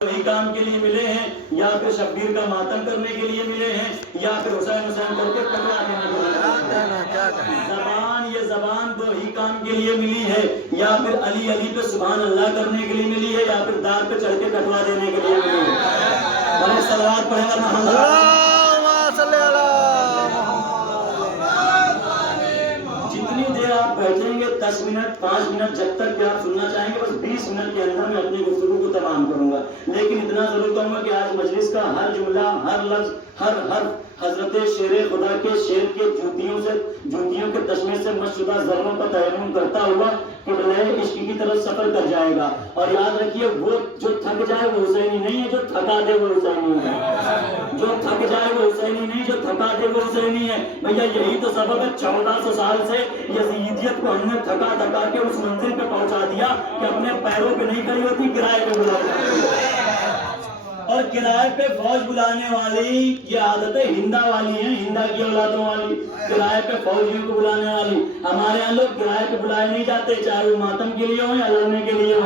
وہی کام کے لیے ملے ہیں یا پھر شبیر کا ماتم کرنے کے لیے ملے ہیں یا پھر حسین حسین کر کے ٹکرا دینے کے لیے؟ زبان، یہ زبان دو ہی کام کے لیے ملی ہے، یا پھر علی علی پہ سبحان اللہ کرنے کے لیے ملی ہے، یا پھر دار پہ چڑھ کے کٹوا دینے کے لیے ملی ہے۔ بڑے صلوات پڑھے گا محمد جتنی دیر آپ بیٹھیں گے 10 منٹ 5 منٹ جب تک کہ آپ سننا چاہیں گے، بس 20 منٹ کے اندر میں اپنی گفتگو کو تمام کروں گا، لیکن اتنا ضرور کہوں گا کہ آج مجلس کا ہر جملہ، ہر لفظ، ہر حرف حضرت شیر خدا کے شیر کے جوتیوں کے تسمے سے مشدہ ذروں کا تیمم کرتا ہوا قبلہ عشق کی طرف سفر کر جائے گا۔ اور یاد رکھیے، وہ جو تھک جائے وہ حسینی نہیں ہے، جو تھکا دے وہ حسینی ہے۔ جو تھک جائے وہ حسینی نہیں، جو تھکا دے وہ حسینی ہے۔ بھیا یہی تو سبب ہے 1400 سال سے یزیدیت کو ہم نے تھکا تھکا کے اس منزل پہ پہنچا دیا کہ اپنے پیروں پہ نہیں کھڑی ہوتی، کرائے پہ بلائی، اور کرائے پہ فوج بلانے والی یہ عادتیں ہندا والی ہیں، ہندا کی اولادوں والی، کرائے پہ فوجیوں کو بلانے والی۔ ہمارے یہاں لوگ کرائے پہ بلائے نہیں جاتے، چاہے وہ ماتم کے لیے ہو یا لڑنے کے لیے ہو۔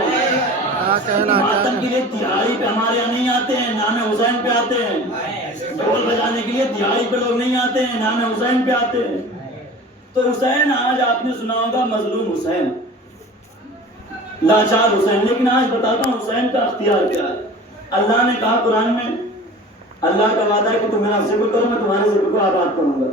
ماتم کے لیے دہاڑی پہ ہمارے یہاں نہیں آتے ہیں، نام حسین پہ آتے ہیں۔ ڈھول بجانے کے لیے دہاڑی پہ لوگ نہیں آتے ہیں، نام حسین پہ آتے ہیں۔ تو حسین، آج آپ نے سنا ہوگا مظلوم حسین، لاچار حسین، لیکن آج بتاتا ہوں حسین کا اختیار کیا ہے۔ اللہ نے کہا قرآن میں، اللہ کا وعدہ ہے کہ تم میرا ذکر کرو، میں تمہارے ذکر کو آباد کروں گا۔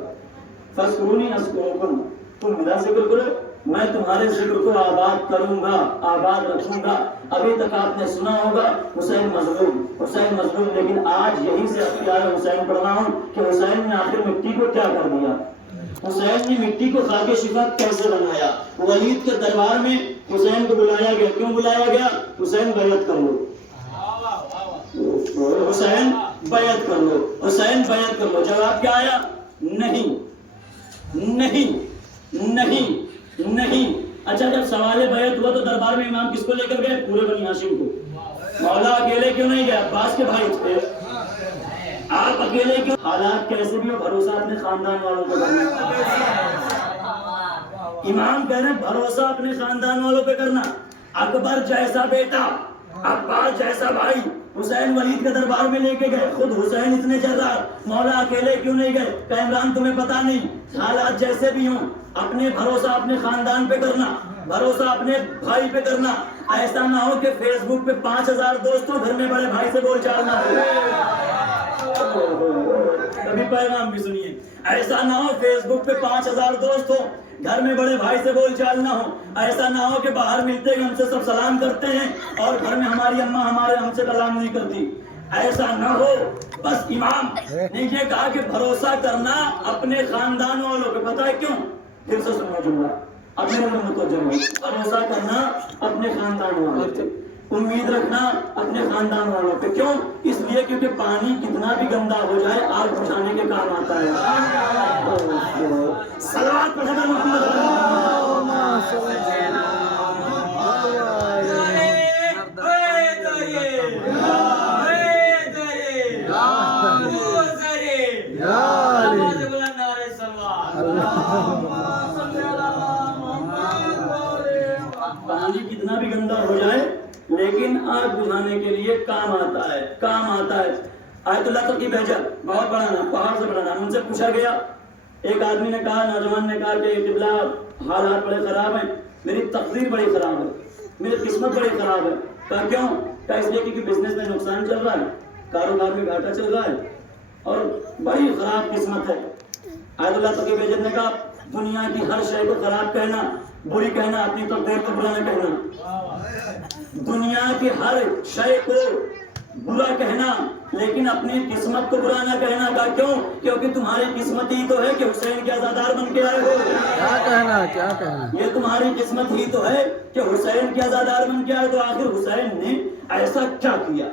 فاذکرونی اذکرکم، تم میرا ذکر کرو میں تمہارے ذکر کو آباد کروں گا، آباد رکھوں گا۔ ابھی تک آپ نے سنا ہوگا حسین مظلوم، حسین مظلوم، لیکن آج یہی سے اختیار حسین پڑھ رہا ہوں کہ حسین نے آخر مٹی کو کیا کر دیا، حسین نے مٹی کو خاک شفا کیسے بنایا۔ ولید کے دربار میں حسین کو بلایا گیا، کیوں بلایا گیا؟ حسین بیعت کر لو، حسین بیعت کر لو، حسین بیعت کر لو۔ جواب کیا آیا؟ نہیں نہیں نہیں نہیں۔ اچھا، جب سوال بیعت ہوا تو دربار میں امام کس کو لے کر گئے؟ پورے بنی ہاشم کو۔ مولا اکیلے کیوں نہیں گئے؟ عباس کے بھائی تھے، آپ اکیلے کیوں؟ حالات کیسے بھی ہو، بھروسہ اپنے خاندان والوں پہ کرنا۔ امام کہہ رہے ہیں بھروسہ اپنے خاندان والوں پہ کرنا۔ اکبر جیسا بیٹا، عباس جیسا بھائی، حسین ولید کے دربار میں لے کے گئے، خود حسین اتنے جرار، مولا اکیلے کیوں نہیں گئے؟ کہ عمران تمہیں پتا نہیں، حالات جیسے بھی ہوں اپنے بھروسہ اپنے خاندان پہ کرنا، بھروسہ اپنے بھائی پہ کرنا۔ ایسا نہ ہو کہ فیس بک پہ 5000 دوستوں، گھر میں بڑے بھائی سے بول چال نہ ہو۔ کبھی پیغام بھی سنیے، ایسا نہ ہو فیس بک پہ 5000 دوست ہو، گھر میں بڑے بھائی سے بول چال نہ ہو۔ ایسا نہ ہو کہ باہر ملتے ہیں ہم سے سب سلام کرتے ہیں اور گھر میں ہماری اماں ہم سے سلام نہیں کرتی، ایسا نہ ہو۔ بس امام نے یہ کہا کہ بھروسہ کرنا اپنے خاندان والوں پہ۔ پتہ ہے کیوں؟ پھر سے سنو جملہ، اپنے متوجہ ہو۔ بھروسہ کرنا اپنے خاندان والوں پہ، امید رکھنا اپنے خاندان والوں پہ۔ کیوں؟ اس لیے کیونکہ پانی کتنا بھی گندا ہو جائے آگ بجھانے کے کام آتا ہے۔ صلوات پڑھ کر محمد پانی کتنا بھی گندا ہو جائے لیکن آگ بجھانے کے لیے کام آتا ہے، کام آتا ہے۔ آیت اللہ تقی بہجت، بہت بڑا نام، پہاڑ سے بڑا نام۔ ان سے پوچھا گیا، ایک آدمی نے کہا، نوجوان نے کہا کہ قبلہ حالات بڑے خراب ہیں، میری تقدیر بڑی خراب ہے، میری قسمت بڑی خراب ہے۔ کہا کیوں؟ کہا اس لیے کیونکہ بزنس میں نقصان چل رہا ہے، کاروبار میں گھاٹا چل رہا ہے اور بڑی خراب قسمت ہے۔ آیت اللہ تقی بہجت نے کہا، دنیا کی ہر شے کو خراب کہنا، بری کہنا، اپنی تقدیر کو برا نہ کہنا۔ دنیا کی ہر شے کو برا کہنا لیکن اپنی قسمت کو برا نہ کہنا۔ کا کیوں؟ کیونکہ تمہاری قسمت ہی تو ہے کہ حسین کے عزادار بن کے آئے ہو۔ کیا کہنا یہ تمہاری قسمت ہی تو ہے کہ حسین کے عزادار بن کے آئے۔ تو آخر حسین نے ایسا کیا کیا؟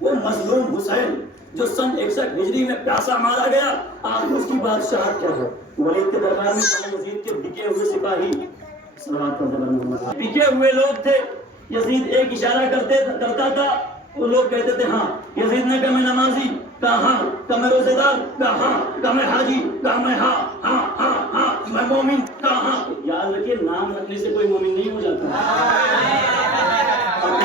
وہ مظلوم حسین جو سن 61 ہجری میں پیاسا مارا گیا، آخر اس کی بادشاہت کیا ہے؟ ولید کے دربار میں یزید کے بکے ہوئے سپاہی، بکے ہوئے لوگ تھے۔ یزید ایک اشارہ کرتا تھا، وہ لوگ کہتے تھے ہاں۔ یزید نے کہا میں نمازی، کہا ہاں۔ کہا میں روزے دار، کہا ہاں۔ کہا میں حاجی، کہا میں ہاں ہاں ہاں ہاں۔ میں مومن، کہا ہاں۔ یاد رکھیے، نام رکھنے سے کوئی مومن نہیں ہو جاتا۔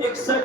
61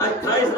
28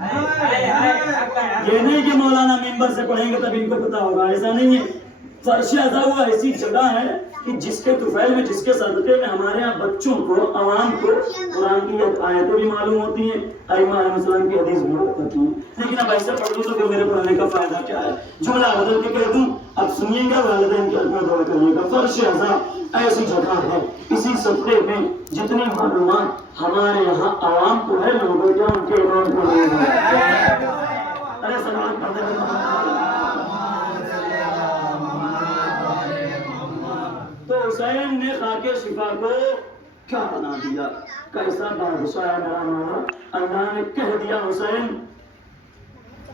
یہ نہیں کہ مولانا ممبر سے پڑھیں گے تب ان کو پتا ہوگا، ایسا نہیں ہے۔ فرش اعضا ہوا ایسی جگہ ہے کہ جس کے طفیل میں، جس کے صدقے میں ہمارے یہاں بچوں کو، عوام کو قرآن کی آیتیں بھی معلوم ہوتی ہیں، ائمہ علیہ السلام کی حدیث بھی ہوتی ہیں۔ لیکن اب ایسے پڑھ دوں تو پھر میرے پڑھنے کا فائدہ کیا ہے؟ جملہ بدل کے کہہ دوں، اب سنیے گا، والدین کے حق میں دعا کریے گا۔ فرش اعضا ایسی جگہ ہے، اسی صدقے میں جتنی معلومات ہمارے یہاں عوام کو ہے، لوگوں کیا ان کے امام کو نہیں ہے۔ ارے سلام پڑھتے ہیں۔ تو حسین نے خاک شفا کو کیا بنا دیا، کیسا بادشاہ ہے میرا مولا۔ اللہ نے کہہ دیا حسین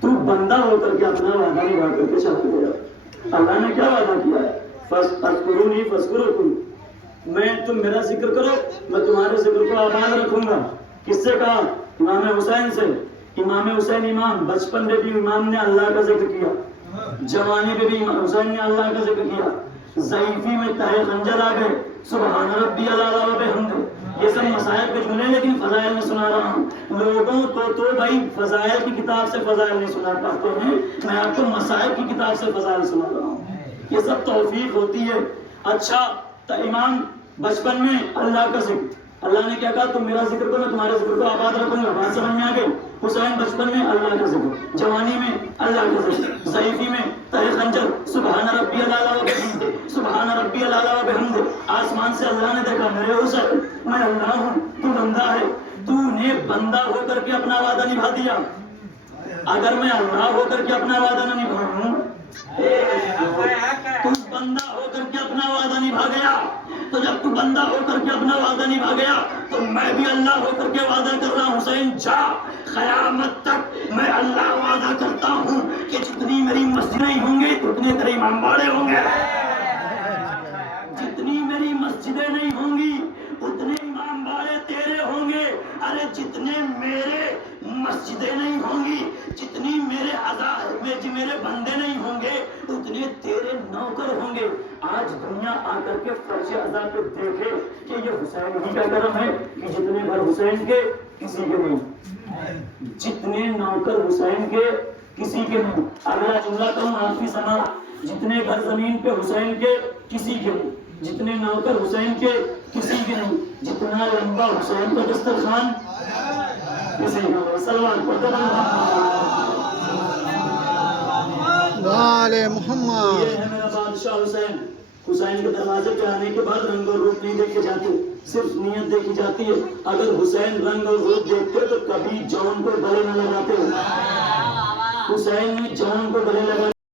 تو بندہ ہو کر کے اپنا وعدہ نبھا کر کے چلا گیا۔ اللہ نے کیا وعدہ کیا ہے؟ فاذکرونی فاذکرکم، تم میرا ذکر کرو میں تمہارے ذکر کو آباد رکھوں گا۔ کس سے کہا؟ امام حسین سے۔ امام حسین امام، بچپن میں بھی امام نے اللہ کا ذکر کیا، جوانی میں بھی حسین نے اللہ کا ذکر کیا، ضعیفی میں تہے خنجر آ گئے، سبحان ربی الاعلیٰ و بحمدہ، یہ سب مسائل کے جملے، لیکن فضائل میں سنا رہا ہوں۔ لوگوں کو تو بھائی فضائل کی کتاب سے فضائل نہیں سنا پاتے ہیں، میں آپ کو مسائل کی کتاب سے فضائل سنا رہا ہوں، یہ سب توفیق ہوتی ہے۔ اچھا تو امام بچپن میں اللہ کا ذکر، اللہ نے کیا کہا؟ تم میرا ذکر کرو میں تمہارے ذکر کو آباد رکھوں گا، بات سمجھ میں آ گئی؟ حسین بچپن میں اللہ کا ذکر، جوانی میں اللہ کا ذکر، ضعیفی میں تہے خنجر، سبحان ربی الاعلیٰ و بحمدہ، سبحان ربی الاعلیٰ و بحمدہ۔ آسمان سے اللہ نے دیکھا میرے حسین میں اللہ ہوں، تو بندہ ہے، تو نے بندہ ہو کر کے اپنا وعدہ نبھا دیا۔ اگر میں اللہ ہو کر کے اپنا وعدہ نہ نبھاؤں، تو بندہ ہو کر کے اپنا وعدہ نبھا گیا، تو جب تو بندہ ہو کر کے اپنا وعدہ نبھا گیا تو میں بھی اللہ ہو کر کے وعدہ کر رہا ہوں، حسین جا، قیامت تک میں اللہ وعدہ کرتا ہوں کہ جتنی میری مسجدیں ہوں گی اتنے تیرے امام باڑے ہوں گے، جتنی میری مسجدیں نہیں ہوں گی اتنے امام باڑے تیرے ہوں گے۔ ارے جتنے میرے مسجدیں نہیں ہوں گی، جتنی میرے میرے بندے نہیں ہوں گے اتنے تیرے نوکر ہوں گے۔ آج دنیا آ کر کے فرش اعضا پہ دیکھے کہ یہ حسین ہی کا کرم ہے کہ جتنے گھر حسین کے کسی کے نہیں، جتنے نوکر حسین کے کسی کے نہیں۔ اگلا جملہ کہوں آپ کی سنا، جتنے گھر زمین پہ حسین کے کسی کے نہیں، جتنے نوکر حسین کے کسی کے نہیں، جتنا لمبا حسین کا دسترخوان کسی کا نہیں۔ سلمان پڑھتے والے محمد۔ یہ ہے میرا بادشاہ حسین۔ حسین کے دروازے پہ آنے کے بعد رنگ اور روپ نہیں دیکھے جاتے، صرف نیت دیکھی جاتی ہے۔ اگر حسین رنگ اور روپ دیکھتے تو کبھی جون کو گلے نہ لگاتے۔ حسین نے جون کو گلے لگا